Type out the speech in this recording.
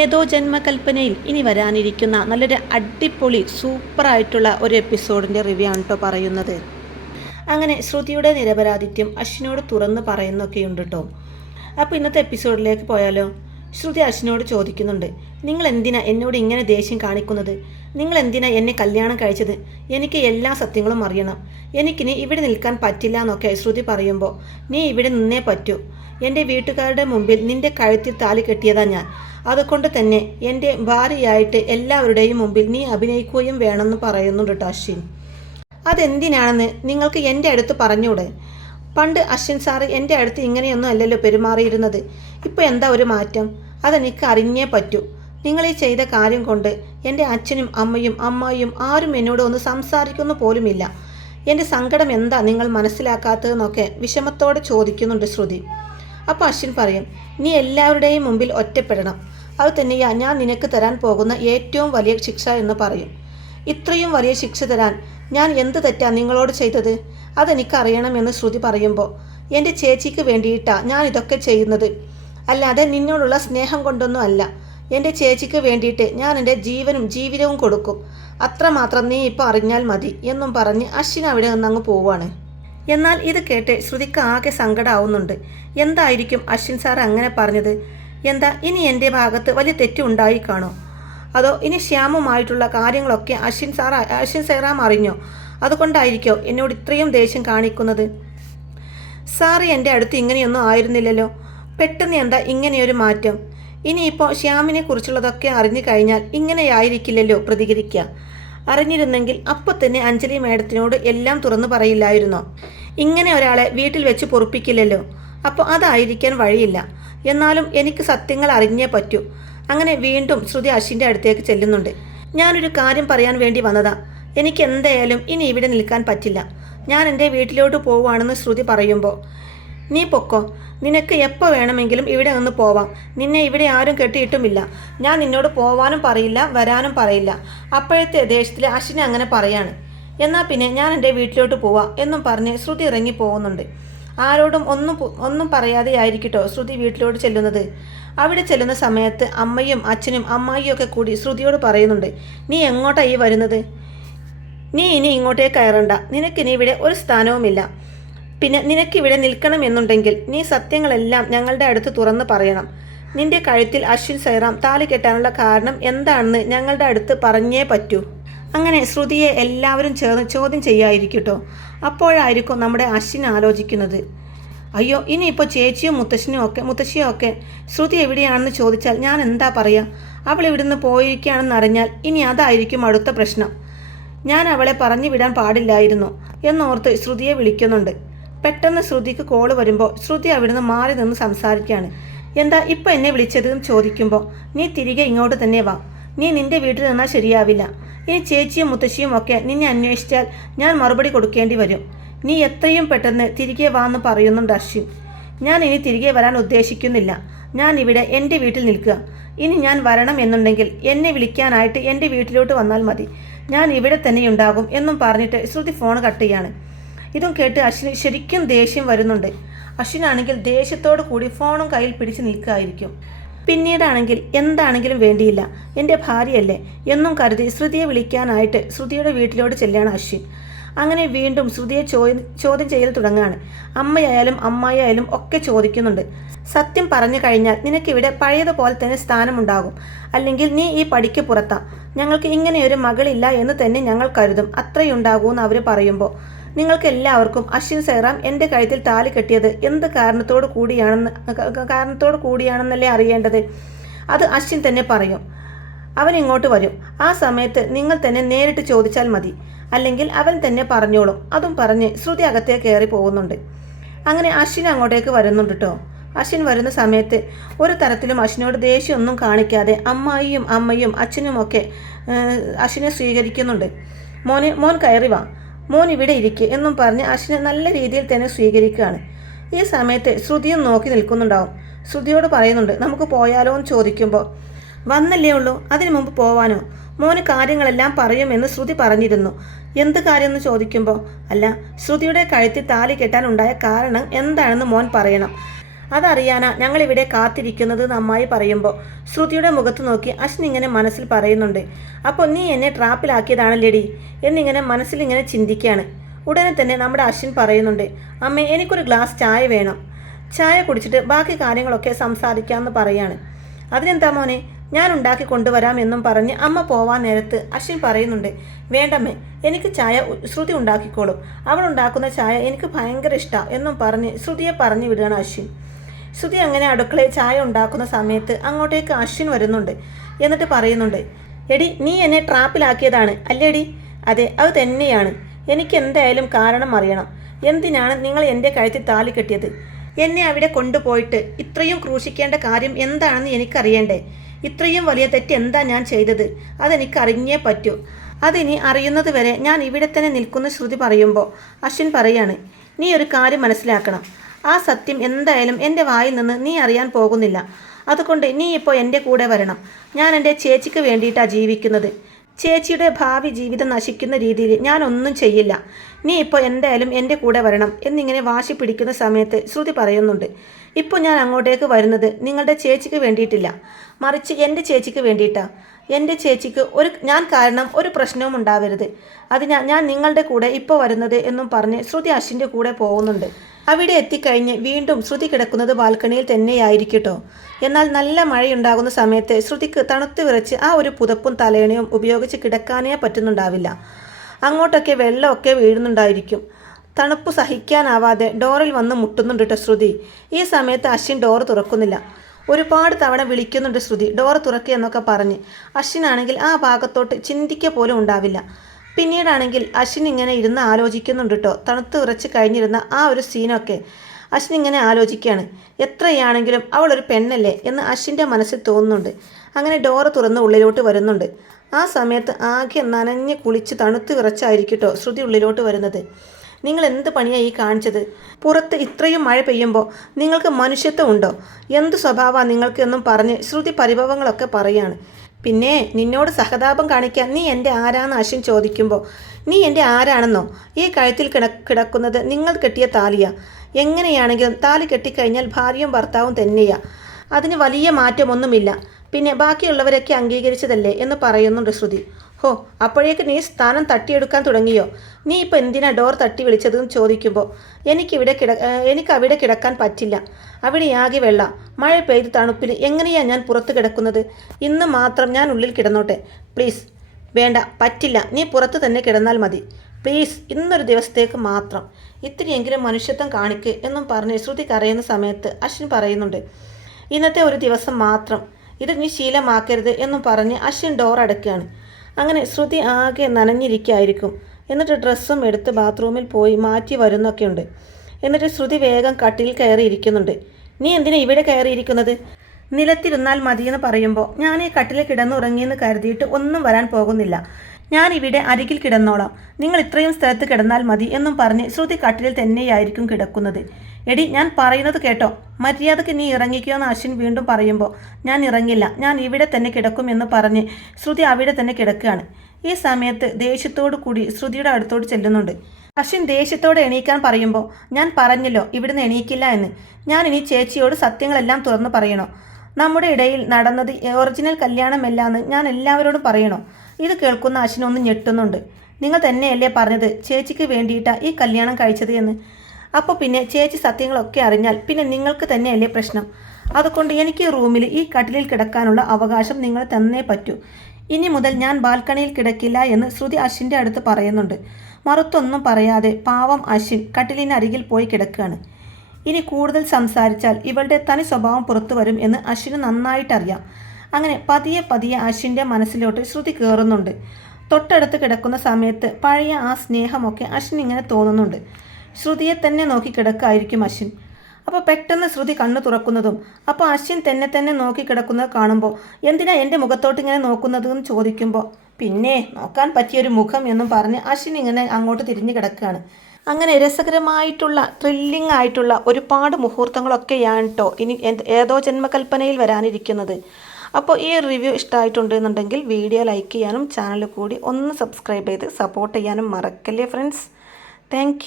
ഏതോ ജന്മകൽപ്പനയിൽ ഇനി വരാനിരിക്കുന്ന നല്ലൊരു അടിപൊളി സൂപ്പറായിട്ടുള്ള ഒരു എപ്പിസോഡിൻ്റെ റിവ്യൂ ആണ് കേട്ടോ പറയുന്നത്. അങ്ങനെ ശ്രുതിയുടെ നിരപരാധിത്യം അശ്വിനോട് തുറന്ന് പറയുന്നൊക്കെയുണ്ട് കേട്ടോ. അപ്പോൾ ഇന്നത്തെ എപ്പിസോഡിലേക്ക് പോയാലോ? ശ്രുതി അശ്വിനോട് ചോദിക്കുന്നുണ്ട്, നിങ്ങൾ എന്തിനാ എന്നോട് ഇങ്ങനെ ദേഷ്യം കാണിക്കുന്നത്? നിങ്ങൾ എന്തിനാ എന്നെ കല്യാണം കഴിച്ചത്? എനിക്ക് എല്ലാ സത്യങ്ങളും അറിയണം. എനിക്കിനി ഇവിടെ നിൽക്കാൻ പറ്റില്ല എന്നൊക്കെ ശ്രുതി പറയുമ്പോൾ, നീ ഇവിടെ നിന്നേ പറ്റൂ. എൻ്റെ വീട്ടുകാരുടെ മുമ്പിൽ നിൻ്റെ കഴുത്തിൽ താലി കെട്ടിയതാ ഞാൻ. അതുകൊണ്ട് തന്നെ എൻ്റെ ഭാര്യയായിട്ട് എല്ലാവരുടെയും മുമ്പിൽ നീ അഭിനയിക്കുകയും വേണമെന്ന് പറയുന്നുണ്ട് കേട്ടോ അശ്വിൻ. അതെന്തിനാണെന്ന് നിങ്ങൾക്ക് എൻ്റെ അടുത്ത് പറഞ്ഞൂടെ? പണ്ട് അശ്വിൻ സാറ് എൻ്റെ അടുത്ത് ഇങ്ങനെയൊന്നും അല്ലല്ലോ പെരുമാറിയിരുന്നത്. ഇപ്പോൾ എന്താ ഒരു മാറ്റം? അതെനിക്ക് അറിഞ്ഞേ പറ്റൂ. നിങ്ങൾ ഈ ചെയ്ത കാര്യം കൊണ്ട് എൻ്റെ അച്ഛനും അമ്മയും അമ്മായിയും ആരും എന്നോട് ഒന്ന് സംസാരിക്കുന്നു പോലുമില്ല. എൻ്റെ സങ്കടം എന്താ നിങ്ങൾ മനസ്സിലാക്കാത്തതെന്നൊക്കെ വിഷമത്തോടെ ചോദിക്കുന്നുണ്ട് ശ്രുതി. അപ്പോൾ അശ്വിൻ പറയും, നീ എല്ലാവരുടെയും മുമ്പിൽ ഒറ്റപ്പെടണം. അത് തന്നെയാ ഞാൻ നിനക്ക് തരാൻ പോകുന്ന ഏറ്റവും വലിയ ശിക്ഷ എന്ന് പറയും. ഇത്രയും വലിയ ശിക്ഷ തരാൻ ഞാൻ എന്ത് തെറ്റാ നിങ്ങളോട് ചെയ്തത്? അതെനിക്കറിയണമെന്ന് ശ്രുതി പറയുമ്പോൾ, എൻ്റെ ചേച്ചിക്ക് വേണ്ടിയിട്ടാണ് ഞാൻ ഇതൊക്കെ ചെയ്യുന്നത്, അല്ലാതെ നിന്നോടുള്ള സ്നേഹം കൊണ്ടൊന്നും അല്ല. എൻ്റെ ചേച്ചിക്ക് വേണ്ടിയിട്ട് ഞാൻ എൻ്റെ ജീവനും ജീവിതവും കൊടുക്കും. അത്രമാത്രം നീ ഇപ്പോൾ അറിഞ്ഞാൽ മതി എന്നും പറഞ്ഞ് അശ്വിൻ അവിടെ നിന്നങ്ങ് പോവാണ്. എന്നാൽ ഇത് കേട്ട് ശ്രുതിക്ക് ആകെ സങ്കടമാവുന്നുണ്ട്. എന്തായിരിക്കും അശ്വിൻ സാർ അങ്ങനെ പറഞ്ഞത്? എന്താ ഇനി എൻ്റെ ഭാഗത്ത് വലിയ തെറ്റുണ്ടായി കാണോ? അതോ ഇനി ശ്യാമുമായിട്ടുള്ള കാര്യങ്ങളൊക്കെ അശ്വിൻ സേറാം അറിഞ്ഞോ? അതുകൊണ്ടായിരിക്കോ എന്നോട് ഇത്രയും ദേഷ്യം കാണിക്കുന്നത്? സാറ് എൻ്റെ അടുത്ത് ഇങ്ങനെയൊന്നും ആയിരുന്നില്ലല്ലോ, പെട്ടെന്ന് എന്താ ഇങ്ങനെയൊരു മാറ്റം? ഇനിയിപ്പോൾ ശ്യാമിനെ കുറിച്ചുള്ളതൊക്കെ അറിഞ്ഞു കഴിഞ്ഞാൽ ഇങ്ങനെയായിരിക്കില്ലല്ലോ പ്രതികരിക്കുക. അറിഞ്ഞിരുന്നെങ്കിൽ അപ്പോൾ തന്നെ അഞ്ജലി മേഡത്തിനോട് എല്ലാം തുറന്നു പറയില്ലായിരുന്നോ? ഇങ്ങനെ ഒരാളെ വീട്ടിൽ വെച്ച് പൊറുപ്പിക്കില്ലല്ലോ. അപ്പോൾ അതായിരിക്കാൻ വഴിയില്ല. എന്നാലും എനിക്ക് സത്യങ്ങൾ അറിഞ്ഞേ പറ്റൂ. അങ്ങനെ വീണ്ടും ശ്രുതി അശ്വിൻ്റെ അടുത്തേക്ക് ചെല്ലുന്നുണ്ട്. ഞാനൊരു കാര്യം പറയാൻ വേണ്ടി വന്നതാ. എനിക്ക് എന്തായാലും ഇനി ഇവിടെ നിൽക്കാൻ പറ്റില്ല. ഞാൻ എൻ്റെ വീട്ടിലോട്ട് പോവുകയാണെന്ന് ശ്രുതി പറയുമ്പോൾ, നീ പൊക്കോ, നിനക്ക് എപ്പോൾ വേണമെങ്കിലും ഇവിടെ നിന്ന് പോവാം. നിന്നെ ഇവിടെ ആരും കെട്ടിയിട്ടുമില്ല. ഞാൻ നിന്നോട് പോവാനും പറയില്ല, വരാനും പറയില്ല. അപ്പോഴത്തെ ദേഷ്യത്തിൽ അശ്വിനെ അങ്ങനെ പറയാണ്. എന്നാൽ പിന്നെ ഞാൻ എൻ്റെ വീട്ടിലോട്ട് പോവാം എന്നും പറഞ്ഞ് ശ്രുതി ഇറങ്ങി പോകുന്നുണ്ട്. ആരോടും ഒന്നും പറയാതെ ആയിരിക്കട്ടോ ശ്രുതി വീട്ടിലോട്ട് ചെല്ലുന്നത്. അവിടെ ചെല്ലുന്ന സമയത്ത് അമ്മയും അച്ഛനും അമ്മായിയും ഒക്കെ കൂടി ശ്രുതിയോട് പറയുന്നുണ്ട്, നീ എങ്ങോട്ടാണ് ഈ വരുന്നത്? നീ ഇനി ഇങ്ങോട്ടേക്ക് കയറണ്ട. നിനക്കിനി ഇവിടെ ഒരു സ്ഥാനവുമില്ല. പിന്നെ നിനക്കിവിടെ നിൽക്കണമെന്നുണ്ടെങ്കിൽ നീ സത്യങ്ങളെല്ലാം ഞങ്ങളുടെ അടുത്ത് തുറന്ന് പറയണം. നിന്റെ കഴുത്തിൽ അശ്വിൻ സൈറാം താലി കെട്ടാനുള്ള കാരണം എന്താണെന്ന് ഞങ്ങളുടെ അടുത്ത് പറഞ്ഞേ പറ്റൂ. അങ്ങനെ ശ്രുതിയെ എല്ലാവരും ചേർന്ന് ചോദ്യം ചെയ്യായിരിക്കട്ടോ. അപ്പോഴായിരിക്കും നമ്മുടെ അശ്വിൻ ആലോചിക്കുന്നത്, അയ്യോ ഇനിയിപ്പോൾ ചേച്ചിയും മുത്തശ്ശിയും ഒക്കെ ശ്രുതി എവിടെയാണെന്ന് ചോദിച്ചാൽ ഞാൻ എന്താ പറയുക? അവൾ ഇവിടുന്ന് പോയിരിക്കുകയാണെന്ന് അറിഞ്ഞാൽ ഇനി അതായിരിക്കും അടുത്ത പ്രശ്നം. ഞാൻ അവളെ പറഞ്ഞു വിടാൻ പാടില്ലായിരുന്നു എന്നോർത്ത് ശ്രുതിയെ വിളിക്കുന്നുണ്ട്. പെട്ടെന്ന് ശ്രുതിക്ക് കോള് വരുമ്പോൾ ശ്രുതി അവിടുന്ന് മാറി നിന്ന് സംസാരിക്കുകയാണ്. എന്താ ഇപ്പം എന്നെ വിളിച്ചതെന്ന് ചോദിക്കുമ്പോൾ, നീ തിരികെ ഇങ്ങോട്ട് തന്നെ വാ. നീ നിൻ്റെ വീട്ടിൽ നിന്നാൽ ശരിയാവില്ല. ഇനി ചേച്ചിയും മുത്തശ്ശിയും ഒക്കെ നിന്നെ അന്വേഷിച്ചാൽ ഞാൻ മറുപടി കൊടുക്കേണ്ടി വരും. നീ എത്രയും പെട്ടെന്ന് തിരികെ വാ എന്ന് പറയുന്നുണ്ട് അശ്വിൻ. ഞാൻ ഇനി തിരികെ വരാൻ ഉദ്ദേശിക്കുന്നില്ല. ഞാൻ ഇവിടെ എൻ്റെ വീട്ടിൽ നിൽക്കുക. ഇനി ഞാൻ വരണം എന്നുണ്ടെങ്കിൽ എന്നെ വിളിക്കാനായിട്ട് എൻ്റെ വീട്ടിലോട്ട് വന്നാൽ മതി. ഞാൻ ഇവിടെ തന്നെയുണ്ടാകും എന്നും പറഞ്ഞിട്ട് ശ്രുതി ഫോൺ കട്ട് ചെയ്യാണ്. ഇതും കേട്ട് അശ്വിന് ശരിക്കും ദേഷ്യം വരുന്നുണ്ട്. അശ്വിനാണെങ്കിൽ ദേഷ്യത്തോടു കൂടി ഫോണും കയ്യിൽ പിടിച്ച് നിൽക്കുകയായിരിക്കും. പിന്നീടാണെങ്കിൽ എന്താണെങ്കിലും വേണ്ടിയില്ല, എൻ്റെ ഭാര്യയല്ലേ എന്നും കരുതി ശ്രുതിയെ വിളിക്കാനായിട്ട് ശ്രുതിയുടെ വീട്ടിലോട്ട് ചെല്ലുകയാണ് അശ്വിൻ. അങ്ങനെ വീണ്ടും ശ്രുതിയെ ചോദ്യം ചെയ്യൽ തുടങ്ങുകയാണ്. അമ്മയായാലും അമ്മായിയായാലും ഒക്കെ ചോദിക്കുന്നുണ്ട്, സത്യം പറഞ്ഞു കഴിഞ്ഞാൽ നിനക്കിവിടെ പഴയതുപോലെ തന്നെ സ്ഥാനമുണ്ടാകും. അല്ലെങ്കിൽ നീ ഈ പടിക്ക് പുറത്താ. ഞങ്ങൾക്ക് ഇങ്ങനെയൊരു മകളില്ല എന്ന് തന്നെ ഞങ്ങൾ കരുതും. അത്രയുണ്ടാകൂന്ന് അവർ പറയുമ്പോൾ, നിങ്ങൾക്ക് എല്ലാവർക്കും അശ്വിൻ സൈറാം എൻ്റെ കഴുത്തിൽ താലി കെട്ടിയത് എന്ത് കാരണത്തോടു കൂടിയാണെന്നല്ലേ അറിയേണ്ടത്? അത് അശ്വിൻ തന്നെ പറയും. അവൻ ഇങ്ങോട്ട് വരും. ആ സമയത്ത് നിങ്ങൾ തന്നെ നേരിട്ട് ചോദിച്ചാൽ മതി. അല്ലെങ്കിൽ അവൻ തന്നെ പറഞ്ഞോളും. അതും പറഞ്ഞ് ശ്രുതി അകത്തേക്ക് കയറി പോകുന്നുണ്ട്. അങ്ങനെ അശ്വിൻ അങ്ങോട്ടേക്ക് വരുന്നുണ്ട് കേട്ടോ. അശ്വിൻ വരുന്ന സമയത്ത് ഒരു തരത്തിലും അശ്വിനോട് ദേഷ്യമൊന്നും കാണിക്കാതെ അമ്മായിയും അമ്മയും അച്ഛനുമൊക്കെ അശ്വിനെ സ്വീകരിക്കുന്നുണ്ട്. മോൻ കയറി വാ, മോൻ ഇവിടെ ഇരിക്കുക എന്നും പറഞ്ഞ് അശ്വിനെ നല്ല രീതിയിൽ തന്നെ സ്വീകരിക്കുകയാണ്. ഈ സമയത്ത് ശ്രുതിയും നോക്കി നിൽക്കുന്നുണ്ടാവും. ശ്രുതിയോട് പറയുന്നുണ്ട്, നമുക്ക് പോയാലോ എന്ന് ചോദിക്കുമ്പോൾ, വന്നല്ലേ ഉള്ളൂ, അതിനു മുമ്പ് പോവാനോ? മോന് കാര്യങ്ങളെല്ലാം പറയുമെന്ന് ശ്രുതി പറഞ്ഞിരുന്നു. എന്ത് കാര്യമെന്ന് ചോദിക്കുമ്പോൾ, അല്ല ശ്രുതിയുടെ കഴുത്തിൽ താലി കെട്ടാനുണ്ടായ കാരണം എന്താണെന്ന് മോൻ പറയണം. അതറിയാനാ ഞങ്ങളിവിടെ കാത്തിരിക്കുന്നത് നന്നായി പറയുമ്പോൾ ശ്രുതിയുടെ മുഖത്ത് നോക്കി അശ്വിൻ ഇങ്ങനെ മനസ്സിൽ പറയുന്നുണ്ട്. അപ്പോൾ നീ എന്നെ ട്രാപ്പിലാക്കിയതാണല്ലേടി എന്നിങ്ങനെ മനസ്സിലിങ്ങനെ ചിന്തിക്കുകയാണ്. ഉടനെ തന്നെ നമ്മുടെ അശ്വിൻ പറയുന്നുണ്ട്, അമ്മേ എനിക്കൊരു ഗ്ലാസ് ചായ വേണം, ചായ കുടിച്ചിട്ട് ബാക്കി കാര്യങ്ങളൊക്കെ സംസാരിക്കാമെന്ന് പറയാണ്. അതിനെന്താ മോനെ, ഞാൻ ഉണ്ടാക്കി കൊണ്ടുവരാം എന്നും പറഞ്ഞ് അമ്മ പോവാൻ നേരത്ത് അശ്വിൻ പറയുന്നുണ്ട്, വേണ്ടമ്മേ എനിക്ക് ചായ ശ്രുതി ഉണ്ടാക്കിക്കോളും, അവൾ ഉണ്ടാക്കുന്ന ചായ എനിക്ക് ഭയങ്കര ഇഷ്ടമാണ് എന്നും പറഞ്ഞ് ശ്രുതിയെ പറഞ്ഞു വിടുകയാണ് അശ്വിൻ. ശ്രുതി അങ്ങനെ അടുക്കളയിൽ ചായ ഉണ്ടാക്കുന്ന സമയത്ത് അങ്ങോട്ടേക്ക് അശ്വിൻ വരുന്നുണ്ട്. എന്നിട്ട് പറയുന്നുണ്ട്, എടി നീ എന്നെ ട്രാപ്പിലാക്കിയതാണ് അല്ലേടി? അതെ, അത് തന്നെയാണ്. എനിക്ക് എന്തായാലും കാരണം അറിയണം. എന്തിനാണ് നിങ്ങൾ എൻ്റെ കഴുത്തിൽ താലി കെട്ടിയത്? എന്നെ അവിടെ കൊണ്ടുപോയിട്ട് ഇത്രയും ക്രൂശിക്കേണ്ട കാര്യം എന്താണെന്ന് എനിക്കറിയണ്ടേ? ഇത്രയും വലിയ തെറ്റ് എന്താ ഞാൻ ചെയ്തത്? അതെനിക്ക് അറിഞ്ഞേ പറ്റൂ. അതിനി അറിയുന്നത് വരെ ഞാൻ ഇവിടെ തന്നെ നിൽക്കുന്ന ശ്രുതി പറയുമ്പോൾ അശ്വിൻ പറയാണ്, നീ ഒരു കാര്യം മനസ്സിലാക്കണം. ആ സത്യം എന്തായാലും എൻ്റെ വായിൽ നിന്ന് നീ അറിയാൻ പോകുന്നില്ല. അതുകൊണ്ട് നീ ഇപ്പോൾ എൻ്റെ കൂടെ വരണം. ഞാൻ എൻ്റെ ചേച്ചിക്ക് വേണ്ടിയിട്ടാണ് ജീവിക്കുന്നത്. ചേച്ചിയുടെ ഭാവി ജീവിതം നശിക്കുന്ന രീതിയിൽ ഞാനൊന്നും ചെയ്യില്ല. നീ ഇപ്പോൾ എന്തായാലും എൻ്റെ കൂടെ വരണം എന്നിങ്ങനെ വാശി പിടിക്കുന്ന സമയത്ത് ശ്രുതി പറയുന്നുണ്ട്, ഇപ്പോൾ ഞാൻ അങ്ങോട്ടേക്ക് വരുന്നത് നിങ്ങളുടെ ചേച്ചിക്ക് വേണ്ടിയിട്ടില്ല, മറിച്ച് എൻ്റെ ചേച്ചിക്ക് വേണ്ടിയിട്ടാണ്. എൻ്റെ ചേച്ചിക്ക് ഞാൻ കാരണം ഒരു പ്രശ്നവും ഉണ്ടാവരുത്. അതിനാൽ ഞാൻ നിങ്ങളുടെ കൂടെ ഇപ്പോൾ വരുന്നത് എന്നും പറഞ്ഞ് ശ്രുതി അശ്വിൻ്റെ കൂടെ പോകുന്നുണ്ട്. അവിടെ എത്തിക്കഴിഞ്ഞ് വീണ്ടും ശ്രുതി കിടക്കുന്നത് ബാൽക്കണിയിൽ തന്നെയായിരിക്കട്ടോ. എന്നാൽ നല്ല മഴയുണ്ടാകുന്ന സമയത്ത് ശ്രുതിക്ക് തണുത്ത് വിറച്ച് ആ ഒരു പുതപ്പും തലേണയും ഉപയോഗിച്ച് കിടക്കാനേ പറ്റുന്നുണ്ടാവില്ല. അങ്ങോട്ടൊക്കെ വെള്ളമൊക്കെ വീഴുന്നുണ്ടായിരിക്കും. തണുപ്പ് സഹിക്കാനാവാതെ ഡോറിൽ വന്ന് മുട്ടുന്നുണ്ട് കേട്ടോ ശ്രുതി. ഈ സമയത്ത് അശ്വിൻ ഡോർ തുറക്കുന്നില്ല. ഒരുപാട് തവണ വിളിക്കുന്നുണ്ട് ശ്രുതി, ഡോർ തുറക്കുക എന്നൊക്കെ പറഞ്ഞ്. അശ്വിനാണെങ്കിൽ ആ ഭാഗത്തോട്ട് ചിന്തിക്കുക പോലും ഉണ്ടാവില്ല. പിന്നീടാണെങ്കിൽ അശ്വിൻ ഇങ്ങനെ ഇരുന്ന് ആലോചിക്കുന്നുണ്ട് കേട്ടോ. തണുത്ത് വിറച്ച് കഴിഞ്ഞിരുന്ന ആ ഒരു സീനൊക്കെ അശ്വിൻ ഇങ്ങനെ ആലോചിക്കുകയാണ്. എത്രയാണെങ്കിലും അവളൊരു പെണ്ണല്ലേ എന്ന് അശ്വിൻ്റെ മനസ്സിൽ തോന്നുന്നുണ്ട്. അങ്ങനെ ഡോറ് തുറന്ന് ഉള്ളിലോട്ട് വരുന്നുണ്ട്. ആ സമയത്ത് ആകെ നനഞ്ഞ് കുളിച്ച് തണുത്ത് വിറച്ചായിരിക്കട്ടോ ശ്രുതി ഉള്ളിലോട്ട് വരുന്നത്. നിങ്ങൾ എന്ത് പണിയാണ് ഈ കാണിച്ചത്? പുറത്ത് ഇത്രയും മഴ പെയ്യുമ്പോൾ നിങ്ങൾക്ക് മനുഷ്യത്വം ഉണ്ടോ? എന്ത് സ്വഭാവമാണ് നിങ്ങൾക്ക് എന്നും പറഞ്ഞ് ശ്രുതി പരിഭവങ്ങളൊക്കെ പറയാണ്. പിന്നെ നിന്നോട് സഹതാപം കാണിക്കാൻ നീ എൻ്റെ ആരാന്ന് അശ്വിൻ ചോദിക്കുമ്പോൾ, നീ എൻ്റെ ആരാണെന്നോ? ഈ കഴുത്തിൽ കിടക്കുന്നത് നിങ്ങൾ കെട്ടിയ താലിയാ. എങ്ങനെയാണെങ്കിലും താലി കെട്ടിക്കഴിഞ്ഞാൽ ഭാര്യയും ഭർത്താവും തന്നെയാ. അതിന് വലിയ മാറ്റമൊന്നുമില്ല. പിന്നെ ബാക്കിയുള്ളവരൊക്കെ അംഗീകരിച്ചതല്ലേ എന്ന് പറയുന്നുണ്ട് ശ്രുതി. ഹോ, അപ്പോഴേക്ക് നീ സ്ഥാനം തട്ടിയെടുക്കാൻ തുടങ്ങിയോ? നീ ഇപ്പോൾ എന്തിനാ ഡോർ തട്ടി വിളിച്ചതെന്ന് ചോദിക്കുമ്പോൾ, എനിക്ക് അവിടെ കിടക്കാൻ പറ്റില്ല. അവിടെയാകെ വെള്ള, മഴ പെയ്ത് തണുപ്പിൽ എങ്ങനെയാണ് ഞാൻ പുറത്ത് കിടക്കുന്നത്? ഇന്ന് മാത്രം ഞാൻ ഉള്ളിൽ കിടന്നോട്ടെ പ്ലീസ്. വേണ്ട, പറ്റില്ല, നീ പുറത്ത് തന്നെ കിടന്നാൽ മതി പ്ലീസ്, ഇന്നൊരു ദിവസത്തേക്ക് മാത്രം. ഇത്തിരിയെങ്കിലും മനുഷ്യത്വം കാണിക്ക് എന്നും പറഞ്ഞ് ശ്രുതി കരയുന്ന സമയത്ത് അശ്വിൻ പറയുന്നുണ്ട്, ഇന്നത്തെ ഒരു ദിവസം മാത്രം, ഇത് നീ ശീലമാക്കരുത് എന്നും പറഞ്ഞ് അശ്വിൻ ഡോർ അടയ്ക്കുകയാണ്. അങ്ങനെ ശ്രുതി ആകെ നനഞ്ഞിരിക്കുകയായിരിക്കും. എന്നിട്ട് ഡ്രസ്സും എടുത്ത് ബാത്റൂമിൽ പോയി മാറ്റി വരുന്നൊക്കെയുണ്ട്. എന്നിട്ട് ശ്രുതി വേഗം കട്ടിലിൽ കയറിയിരിക്കുന്നുണ്ട്. നീ എന്തിനാ ഇവിടെ കയറിയിരിക്കുന്നത്? നിലത്തിരുന്നാൽ മതിയെന്ന് പറയുമ്പോൾ, ഞാൻ ഈ കട്ടിലിൽ കിടന്നുറങ്ങിയെന്ന് കരുതിയിട്ട് ഒന്നും വരാൻ പോകുന്നില്ല. ഞാൻ ഇവിടെ അരികിൽ കിടന്നോളാം, നിങ്ങൾ ഇത്രയും സ്ഥലത്ത് കിടന്നാൽ മതി എന്നും പറഞ്ഞ് ശ്രുതി കട്ടിലിൽ തന്നെയായിരിക്കും കിടക്കുന്നത്. എടി, ഞാൻ പറയുന്നത് കേട്ടോ, മര്യാദക്ക് നീ ഇറങ്ങിക്കോ എന്ന് അശ്വിൻ വീണ്ടും പറയുമ്പോൾ, ഞാൻ ഇറങ്ങില്ല, ഞാൻ ഇവിടെ തന്നെ കിടക്കുമെന്ന് പറഞ്ഞ് ശ്രുതി അവിടെ തന്നെ കിടക്കുകയാണ്. ഈ സമയത്ത് ദേഷ്യത്തോടു കൂടി ശ്രുതിയുടെ അടുത്തോട് ചെല്ലുന്നുണ്ട്. അശ്വിൻ ദേഷ്യത്തോടെ എണീക്കാൻ പറയുമ്പോൾ, ഞാൻ പറഞ്ഞല്ലോ ഇവിടുന്ന് എണീക്കില്ല എന്ന്. ഞാൻ ഇനി ചേച്ചിയോട് സത്യങ്ങളെല്ലാം തുറന്നു പറയണോ? നമ്മുടെ ഇടയിൽ നടന്നത് ഒറിജിനൽ കല്യാണമല്ലാന്ന് ഞാൻ എല്ലാവരോടും പറയണോ? ഇത് കേൾക്കുന്ന അശ്വിൻ ഒന്ന് ഞെട്ടുന്നുണ്ട്. നിങ്ങൾ തന്നെയല്ലേ പറഞ്ഞത് ചേച്ചിക്ക് വേണ്ടിയിട്ടാണ് ഈ കല്യാണം കഴിച്ചത് എന്ന്? അപ്പോൾ പിന്നെ ചേച്ചി സത്യങ്ങളൊക്കെ അറിഞ്ഞാൽ പിന്നെ നിങ്ങൾക്ക് തന്നെയല്ലേ പ്രശ്നം? അതുകൊണ്ട് എനിക്ക് റൂമിൽ ഈ കട്ടിലിൽ കിടക്കാനുള്ള അവകാശം നിങ്ങൾ തന്നേ പറ്റൂ. ഇനി മുതൽ ഞാൻ ബാൽക്കണിയിൽ കിടക്കില്ല എന്ന് ശ്രുതി അശ്വിൻ്റെ അടുത്ത് പറയുന്നുണ്ട്. മറുത്തൊന്നും പറയാതെ പാവം അശ്വിൻ കട്ടിലിനരികിൽ പോയി കിടക്കുകയാണ്. ഇനി കൂടുതൽ സംസാരിച്ചാൽ ഇവളുടെ തനി സ്വഭാവം പുറത്തു വരും എന്ന് അശ്വിന് നന്നായിട്ടറിയാം. അങ്ങനെ പതിയെ പതിയെ അശ്വിൻ്റെ മനസ്സിലോട്ട് ശ്രുതി കയറുന്നുണ്ട്. തൊട്ടടുത്ത് കിടക്കുന്ന സമയത്ത് പഴയ ആ സ്നേഹമൊക്കെ അശ്വിൻ ഇങ്ങനെ തോന്നുന്നുണ്ട്. ശ്രുതിയെ തന്നെ നോക്കി കിടക്കായിരിക്കും അശ്വിൻ. അപ്പോൾ പെട്ടെന്ന് ശ്രുതി കണ്ണു തുറക്കുന്നതും അപ്പോൾ അശ്വിൻ തന്നെ നോക്കി കിടക്കുന്നത് കാണുമ്പോൾ, എന്തിനാ എൻ്റെ മുഖത്തോട്ട് ഇങ്ങനെ നോക്കുന്നത് എന്ന് ചോദിക്കുമ്പോൾ, പിന്നെ നോക്കാൻ പറ്റിയൊരു മുഖം എന്നും പറഞ്ഞ് അശ്വിൻ ഇങ്ങനെ അങ്ങോട്ട് തിരിഞ്ഞു കിടക്കുകയാണ്. അങ്ങനെ രസകരമായിട്ടുള്ള ത്രില്ലിംഗ് ആയിട്ടുള്ള ഒരുപാട് മുഹൂർത്തങ്ങളൊക്കെയാണ് കേട്ടോ ഇനി ഏതോ ജന്മകൽപ്പനയിൽ വരാനിരിക്കുന്നത്. അപ്പോൾ ഈ റിവ്യൂ ഇഷ്ടമായിട്ടുണ്ടെന്നുണ്ടെങ്കിൽ വീഡിയോ ലൈക്ക് ചെയ്യാനും ചാനൽ കൂടി ഒന്ന് സബ്സ്ക്രൈബ് ചെയ്ത് സപ്പോർട്ട് ചെയ്യാനും മറക്കല്ലേ ഫ്രണ്ട്സ്. താങ്ക്